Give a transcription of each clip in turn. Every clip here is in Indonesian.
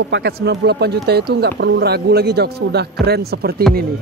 untuk paket 98 juta itu nggak perlu ragu lagi Jok, sudah keren seperti ini nih.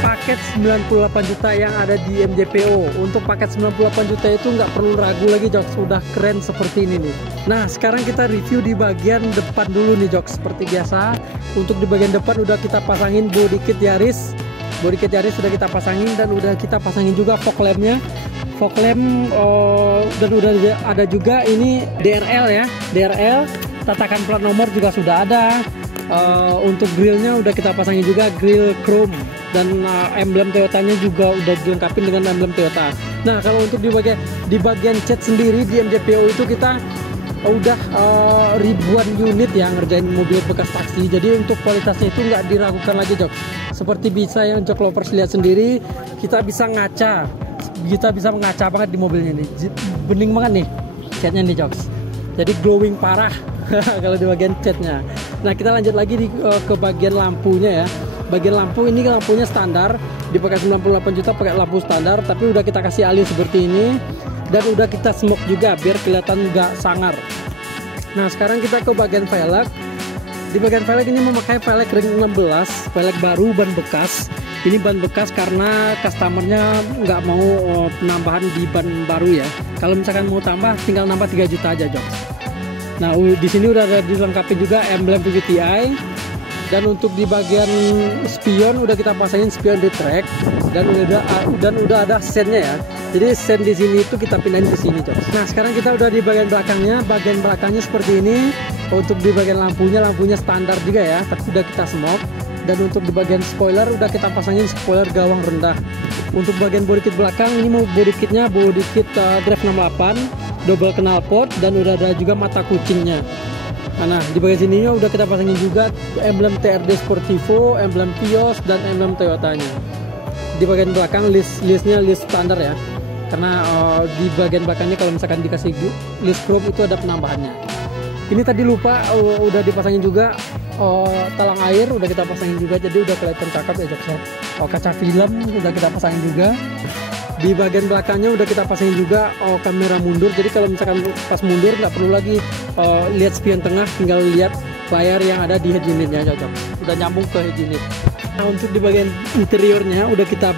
Paket 98 juta yang ada di MJPO. Untuk paket 98 juta itu nggak perlu ragu lagi Jok, sudah keren seperti ini nih. Nah sekarang kita review di bagian depan dulu nih Jok. Seperti biasa, untuk di bagian depan udah kita pasangin body kit Yaris. Body kit Yaris sudah kita pasangin, dan udah kita pasangin juga fog lampnya. Fog lamp dan udah ada juga ini DRL ya, DRL tatakan plat nomor juga sudah ada. Untuk grillnya udah kita pasangin juga grill chrome, dan emblem Toyotanya juga udah dilengkapi dengan emblem Toyota. Nah kalau untuk di bagian cat sendiri di MJPO itu kita udah ribuan unit yang ngerjain mobil bekas taksi. Jadi untuk kualitasnya itu nggak diragukan lagi Jok. Seperti bisa yang Jok Lovers lihat sendiri, kita bisa ngaca banget di mobilnya nih. Bening banget nih catnya nih Jok. Jadi glowing parah kalau di bagian catnya. Nah kita lanjut lagi ke bagian lampunya ya. Bagian lampu ini lampunya standar, di pakai 98 juta pakai lampu standar, tapi udah kita kasih alih seperti ini, dan udah kita smoke juga biar kelihatan nggak sangar. Nah sekarang kita ke bagian velg. Di bagian velg ini memakai velg ring 16, velg baru ban bekas. Ini ban bekas karena customernya nggak mau penambahan di ban baru ya. Kalau misalkan mau tambah tinggal nambah 3 juta aja Jok. Nah di sini udah ada dilengkapi juga emblem VVTi. Dan untuk di bagian spion udah kita pasangin spion di track, dan udah ada sennya ya. Jadi sen di sini itu kita pindahin ke sini Jok. Nah sekarang kita udah di bagian belakangnya. Bagian belakangnya seperti ini. Untuk di bagian lampunya standar juga ya, tapi udah kita smoke. Dan untuk di bagian spoiler udah kita pasangin spoiler gawang rendah. Untuk bagian body kit belakang ini mau body kitnya body kit Drive 68 double knalpot, dan udah ada juga mata kucingnya. Nah di bagian sininya udah kita pasangin juga emblem TRD Sportivo, emblem Vios, dan emblem Toyotanya. Di bagian belakang listnya list standar ya, karena di bagian belakangnya kalau misalkan dikasih list chrome itu ada penambahannya. Ini tadi lupa udah dipasangin juga talang air, udah kita pasangin juga, jadi udah kelihatan cakep ya Jok. Kaca film udah kita pasangin juga. Di bagian belakangnya udah kita pasangin juga kamera mundur, jadi kalau misalkan pas mundur nggak perlu lagi lihat spion tengah, tinggal lihat layar yang ada di head unitnya cocok, udah nyambung ke head unit. Nah untuk di bagian interiornya udah kita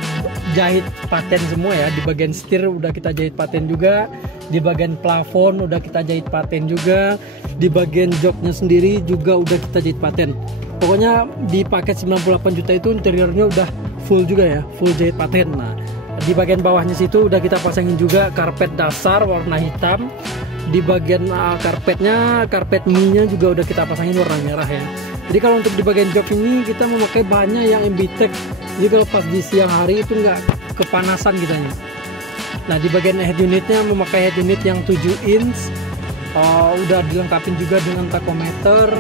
jahit paten semua ya. Di bagian setir udah kita jahit paten juga, di bagian plafon udah kita jahit paten juga, di bagian joknya sendiri juga udah kita jahit paten. Pokoknya di paket 98 juta itu interiornya udah full juga ya, full jahit paten. Nah di bagian bawahnya situ udah kita pasangin juga karpet dasar warna hitam. Di bagian karpet mie-nya juga udah kita pasangin warna merah ya. Jadi kalau untuk di bagian jok ini kita memakai bahannya yang MBTEC. Jadi kalau pas di siang hari itu nggak kepanasan kitanya. Nah di bagian head unitnya memakai head unit yang 7 inch. Udah dilengkapi juga dengan tachometer,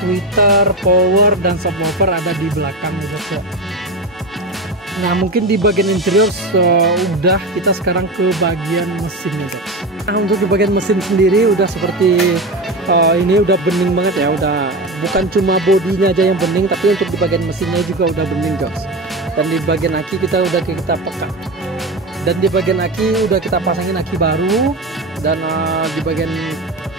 tweeter, power, dan subwoofer ada di belakang juga. Nah mungkin di bagian interior udah kita sekarang ke bagian mesinnya guys. Nah untuk di bagian mesin sendiri udah seperti ini udah bening banget ya, udah bukan cuma bodinya aja yang bening, tapi untuk di bagian mesinnya juga udah bening guys. Dan di bagian aki kita pekat. Dan di bagian aki udah kita pasangin aki baru, dan di bagian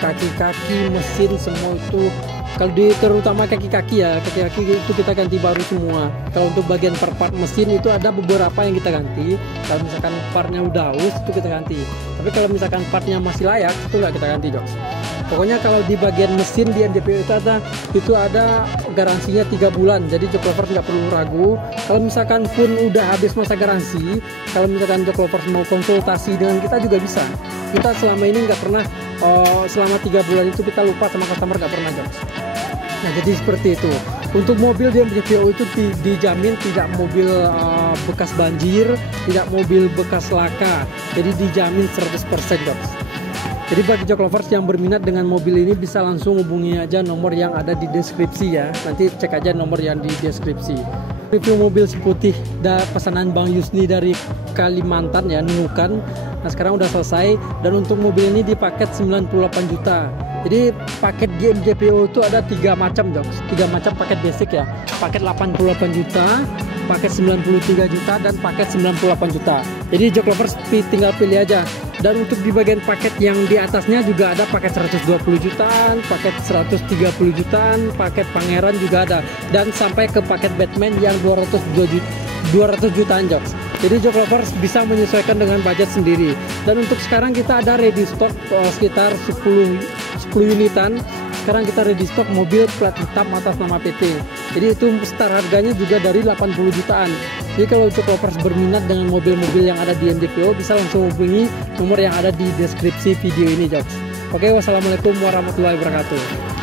kaki-kaki mesin semua itu, kalau terutama kaki-kaki itu kita ganti baru semua. Kalau untuk bagian part mesin itu ada beberapa yang kita ganti. Kalau misalkan partnya udah aus itu kita ganti, tapi kalau misalkan partnya masih layak itu nggak kita ganti Jok. Pokoknya kalau di bagian mesin di MJPO itu ada garansinya 3 bulan, jadi Jok Lovers nggak perlu ragu. Kalau misalkan pun udah habis masa garansi, kalau misalkan Jok Lovers mau konsultasi dengan kita juga bisa. Kita selama ini nggak pernah selama 3 bulan itu kita lupa sama customer, nggak pernah Jok. Nah jadi seperti itu. Untuk mobil di MJPO itu dijamin tidak mobil bekas banjir, tidak mobil bekas laka, jadi dijamin 100% Jok. Jadi bagi Jok Lovers yang berminat dengan mobil ini bisa langsung hubungi aja nomor yang ada di deskripsi ya. Nanti cek aja nomor yang di deskripsi. Review mobil seputih pesanan Bang Yusni dari Kalimantan ya, Nunukan. Nah sekarang udah selesai, dan untuk mobil ini di paket 98 juta. Jadi paket GMJPO itu ada 3 macam Joks, 3 macam paket basic ya. Paket 88 juta, paket 93 juta, dan paket 98 juta. Jadi Jok Lovers tinggal pilih aja. Dan untuk di bagian paket yang di atasnya juga ada paket 120 jutaan, paket 130 jutaan, paket pangeran juga ada, dan sampai ke paket Batman yang 200 jutaan Joks. Jadi Jok Lovers bisa menyesuaikan dengan budget sendiri. Dan untuk sekarang kita ada ready stock sekitar 10 unitan. Sekarang kita ready stock mobil plat hitam atas nama PT. Jadi itu start harganya juga dari 80 jutaan. Jadi kalau Jok Lovers berminat dengan mobil-mobil yang ada di MJPO, bisa langsung hubungi nomor yang ada di deskripsi video ini Joks. Oke, wassalamualaikum warahmatullahi wabarakatuh.